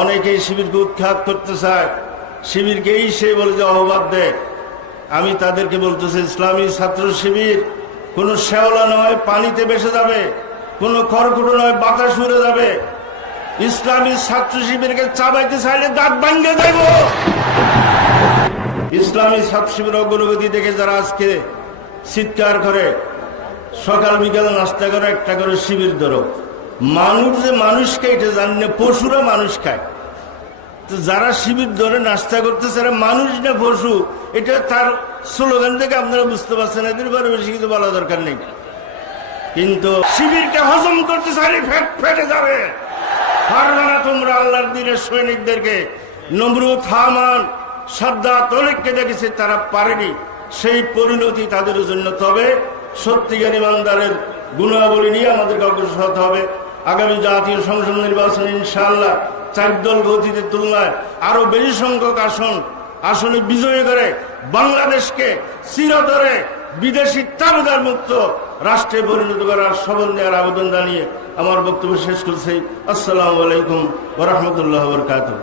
অনেকেই শিবিরকে উৎখাত করতে চায়, শিবিরকেই সে বলে যে অহবাদ দেয়। আমি তাদেরকে বলতেছি, ইসলামী ছাত্র শিবির কোনো শেওলা নয়, পানিতে ভেসে যাবে, কোনো খড়কুটো নয়, বাতাস উড়ে যাবে। ইসলামী ছাত্র শিবিরকে চাবাইতে চাইলে দাঁত ভাঙে দেব। ইসলামী ছাত্র শিবির অগ্রগতি দেখে যারা আজকে চিৎকার করে, সকাল বিকাল নাস্তা করে, একটা করে শিবির ধরো। মানুষ যে মানুষকে এটা জানি না, পশুরা মানুষ খায়। তো যারা শিবির ধরে নাস্তা করতেছে তারা মানুষ না পশু, এটা তার স্লোগান থেকে আপনারা বুঝতে পারছেন। এদের ব্যাপারে বেশি কিছু বলা দরকার নেই। কিন্তু শিবিরকে হজম করতে চাইলে ফেট ফেটে যাবে। পারবে না তোমরা। আল্লাহর দিনের সৈনিকদেরকে নমরুদ, হামান, সাদ্দাত, অনেককে দেখেছে, তারা পারেনি। সেই পরিণতি তাদের জন্য। তবে সত্যিকার ইমানদারের গুণাবলী নিয়ে আমাদেরকে অগ্রসর হতে হবে। আগামী জাতীয় সংসদ নির্বাচনে ইনশাআল্লাহ 4 দল অতীতের তুলনায় আরো বেশি সংখ্যক আসনে বিজয়ী করে বাংলাদেশকে চিরতরে বিদেশি তাবেদার মুক্ত রাষ্ট্রে পরিণত করার শপথ নেওয়ার আবেদন জানিয়ে আমার বক্তব্য শেষ করছি। আসসালামু আলাইকুম ওয়া রাহমাতুল্লাহি ওয়া বারাকাতুহু।